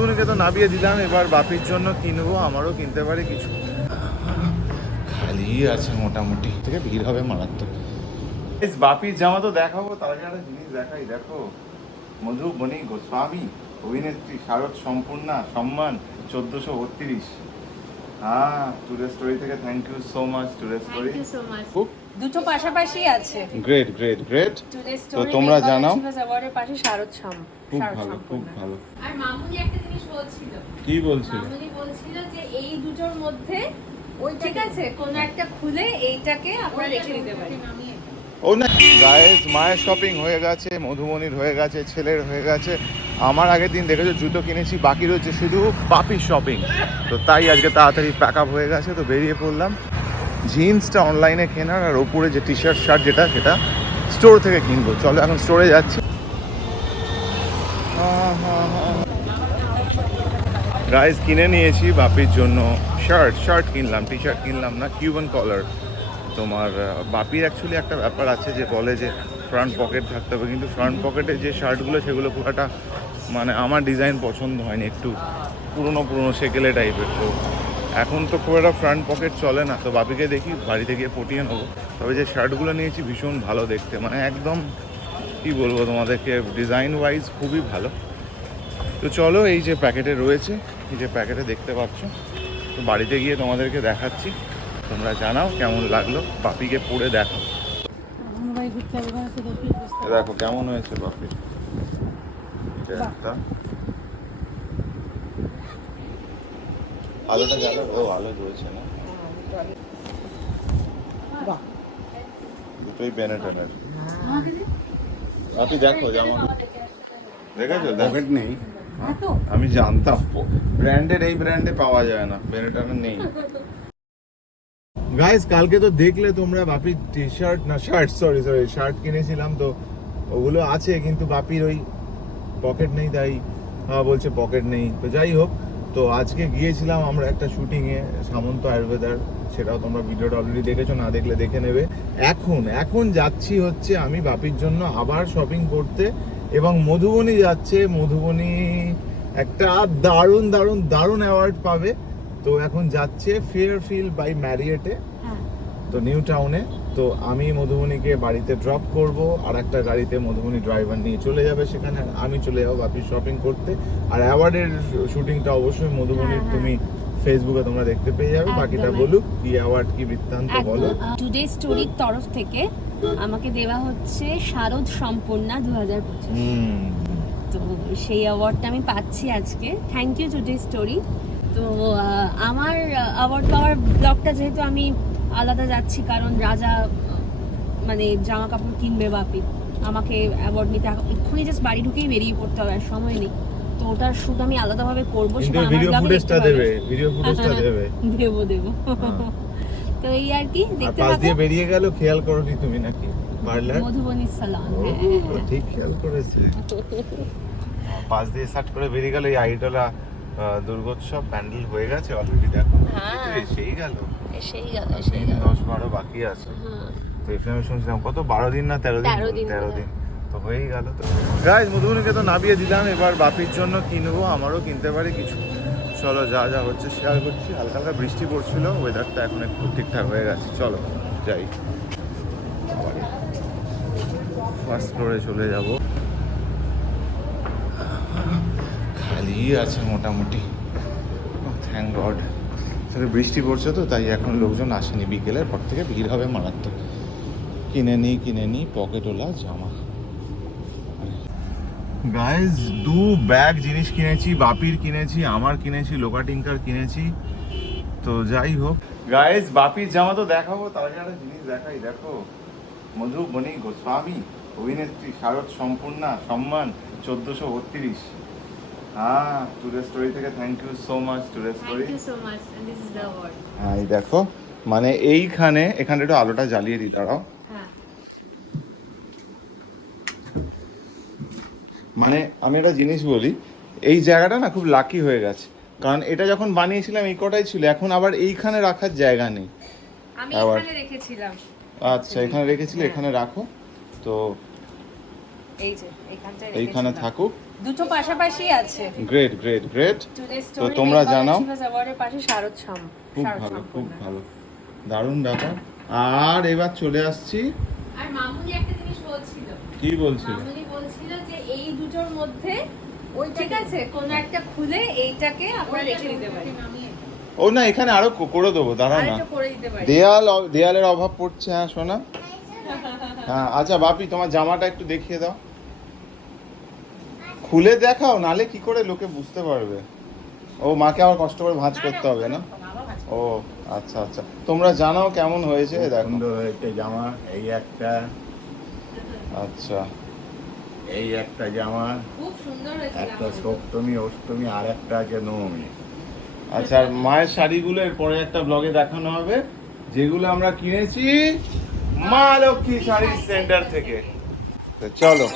মধুবনীকে তো নামিয়ে দিলাম এবার বাপির জন্য কিনবো আমারও কিনতে পারি কিছু। খালি আছে মোটামুটি থেকে ভিড় হবে মারাত্মক। বাপির জামা তো দেখাবো তার আগে একটা জিনিস দেখাই দেখো। মধুবনী গোস্বামী অভিনেত্রী শারদ সম্পূর্ণা সম্মান চোদ্দশো বত্রিশ। হ্যাঁ টুডে স্টোরি থেকে thank you so much today story thank you so much খুব দুটো পাশাপাশি আছে। গ্রেট গ্রেট গ্রেট তো তোমরা জানাও। অ্যাওয়ার্ডের পাশে শারদ সাম খুব ভালো খুব ভালো। আর মামুনি একটা জিনিস বলছিল। কি বলছিল? মামুনি বলছিল যে এই দুটোর মধ্যে ওই ঠিক আছে কোনো একটা খুলে এইটাকে আমরা রেখে দিতে পারি। ও না গায়েস মায়ের শপিং হয়ে গেছে মধুবনির হয়ে গেছে ছেলের হয়ে গেছে। আমার আগের দিন দেখেছ জুতো কিনেছি বাকি রয়েছে শুধু বাপির শপিং তো তাই আজকে তাড়াতাড়ি প্যাক আপ হয়ে গেছে তো বেরিয়ে পড়লাম। জিন্সটা অনলাইনে কেনার আর ওপরে যে টি শার্ট শার্ট যেটা সেটা স্টোর থেকে কিনবো। চলো এখন স্টোরে যাচ্ছি। গাইজ কিনে নিয়েছি বাপির জন্য শার্ট শার্ট কিনলাম টি শার্ট কিনলাম, না কিউবান কলার তোমার বাপির অ্যাকচুয়ালি একটা ব্যাপার আছে যে বলে যে ফ্রন্ট পকেট থাকতে হবে, কিন্তু ফ্রন্ট পকেটে যে শার্টগুলো সেগুলো পুরোটা মানে আমার ডিজাইন পছন্দ হয়নি, একটু পুরনো পুরনো সেকেলে টাইপের তো এখন তো খুব একটা ফ্রন্ট পকেট চলে না, তো বাপিকে দেখি, বাড়িতে গিয়ে পটিয়ে নেব। তবে যে শার্টগুলো নিয়েছি ভীষণ ভালো দেখতে মানে একদম, কি বলব তোমাদেরকে ডিজাইন ওয়াইজ খুবই ভালো। তো চলো এই যে প্যাকেটে রয়েছে যে প্যাকেটে দেখতে পাচ্ছ তো বাড়িতে গিয়ে তোমাদেরকে দেখাচ্ছি। তোমরা জানাও কেমন লাগল পাপিকে পড়ে দেখো। দেখো কেমন হয়েছে একটা। আলোটা গেল। ও আলো জ্বলছে না? দুটোই বেনেটেনের আপনি দেখো যেমন দেখেছ? পকেট নেই। আমি জানতাম ব্র্যান্ডের এই ব্র্যান্ডে পাওয়া যায় না বেনেটানের নেই। গাইস কালকে তো দেখলে তোমরা বাপির টি শার্ট না শার্ট সরি সরি শার্ট কিনেছিলাম তো ওগুলো আছে কিন্তু বাপির ওই পকেট নেই তাই বলছে পকেট নেই। তো যাই হোক তো আজকে গিয়েছিলাম আমরা একটা শুটিংয়ে সামন্ত আয়ুর্বেদার সেটাও তোমরা ভিডিওটা অলরেডি দেখেছ না দেখলে দেখে নেবে। এখন এখন যাচ্ছি হচ্ছে আমি বাপির জন্য আবার শপিং করতে এবং মধুবনী যাচ্ছে মধুবনী একটা দারুণ দারুণ দারুণ অ্যাওয়ার্ড পাবে। তো এখন যাচ্ছে ফিয়ার ফিল বাই ম্যারিয়েটে। তো নিউ টাউনে তো আমি মধুবনীকে বাড়িতে ড্রপ করব আর একটা গাড়িতে মধুবনী ড্রাইভার নিয়ে চলে যাবে সেখানে। আমি চলে যাব বাপি শপিং করতে। আর অ্যাওয়ার্ডের শুটিংটা অবশ্যই মধুবনীর হ্যাঁ, হ্যাঁ। তুমি ফেসবুকে তোমরা দেখতে পেয়ে যাবে বাকিটা। বলুক কি অ্যাওয়ার্ড কি বৃত্তান্ত বলো। টুডে স্টোরির তরফ থেকে আমাকে দেওয়া হচ্ছে শারদ সম্পূর্ণা দু হাজার তো সেই অ্যাওয়ার্ডটা আমি পাচ্ছি আজকে। থ্যাংক ইউ টুডে স্টোরি তো আমার অ্যাওয়ার্ড পাওয়ার ব্লগটা যেহেতু আমি আলাদা যাচ্ছি কারণ রাজা মানে জামা কাপড় কিনবে বাপি। আমাকে অ্যাওয়ার্ড নিতে এক্ষুনি জাস্ট বাড়ি ঢুকেই বেরিয়ে পড়তে হবে আর সময় নেই। ওটার শুট আমি আলাদাভাবে করব সেটা ভিডিও ফুটেজটা দেবে ভিডিও ফুটেজটা দেবে। দেবো দেবো। হ্যাঁ। তো এই আর কি দেখতে পাশ দিয়ে বেরিয়ে গেল খেয়াল করোনি তুমি নাকি? পার্লার মধুবনী সালন হ্যাঁ। ঠিক খেয়াল করেছে। পাশ দিয়ে সার্চ করে বেরিয়ে গেল এই আইডলা দুর্গোৎসব প্যান্ডেল হয়ে গেছে অলরেডি দেখো। হ্যাঁ। এসেই গেল। এসেই গেল এসেই গেল। দশ বারো বাকি আছে। হ্যাঁ। তো এখানে শুনছিলাম কত? বারো দিন না তেরো দিন? তেরো। দিন। তো হয়েই গেল তো। গাইজ মধুবনীকে তো নামিয়ে দিলাম, এবার বাপির জন্য কিনবো আমারও কিনতে পারি কিছু। চলো, যা যা হচ্ছে শেয়ার করছি। হালকা হালকা বৃষ্টি পড়ছিল ওয়েদারটা এখন একটু ঠিকঠাক হয়ে গেছে। চলো, যাই। ফার্স্ট ফ্লোরে চলে যাব। খালি আছে মোটামুটি। থ্যাংক গড সাথে বৃষ্টি পড়ছে তো, তাই এখন লোকজন আসেনি বিকেলের পর থেকে। ভিড় হবে মারাত্মক। কিনে নিই কিনে নিই পকেটওয়ালা জামা। গাইজ দু ব্যাগ জিনিস কিনেছি বাপির কিনেছি আমার কিনেছি লোকা টিঙ্কার কিনেছি। তো যাই হোক। গাইজ বাপির জামা তো দেখাবো তার আগে একটা জিনিস দেখাই দেখো। মধুবনী গোস্বামী অভিনেত্রী শারদ সম্পূর্ণা সম্মান চোদ্দশো বত্রিশ। হ্যাঁ টুডে স্টোরি থেকে thank you so much today story হ্যাঁ এই দেখো। মানে এইখানে এখানে একটু আলোটা জ্বালিয়ে দিই তারাও হ্যাঁ মানে আমি একটা জিনিস বলি এই জায়গাটা না খুব লাকি হয়ে গেছে। কারণ এটা যখন বানিয়েছিলাম এই কটাই ছিল এখন আবার এইখানে রাখার জায়গা নেই। আমি আবার। এখানে রেখেছিলাম। আচ্ছা এখানে রেখেছিলে এখানে রাখো। তো এই যে এইখানটায় এইখানে থাকুক। দুটো পাশাপাশি আছে। গ্রেট গ্রেট গ্রেট তো তোমরা জানাও। পাশে শারদ খুব ভালো খুব ভালো। দারুণ ব্যাপার। আর এবার চলে আসছি আর মামুনি একটা জিনিস বলছিল। কি বলছিল? মামুনি মধ্যে ঠিক আছে? কোন একটা খুলে এইটাকে আমরা রেখে দিতে পারি ও না এখানে আরও করে দেবো দাঁড়াও না। আরেকটা করে দিতে পারি দেয়াল অ- দেয়ালের অভাব পড়ছে হ্যাঁ সোনা? হ্যাঁ আচ্ছা বাপি তোমার জামাটা একটু দেখিয়ে দাও। খুলে দেখাও নালে কি করে লোকে বুঝতে পারবে? ও মাকে আবার কষ্ট করে ভাঁজ করতে হবে না? ও আচ্ছা আচ্ছা। তোমরা জানাও কেমন হয়েছে দেখো। সুন্দর হয়েছে জামা এই একটা। আচ্ছা। এই একটা জামা খুব সুন্দর একটা সপ্তমী অষ্টমী আর একটা আছে নবমী। আচ্ছা আর মায়ের শাড়িগুলো এরপরে একটা ব্লগে দেখানো হবে যেগুলো আমরা কিনেছি মা লক্ষ্মী শাড়ি সেন্টার থেকে। তো চলো।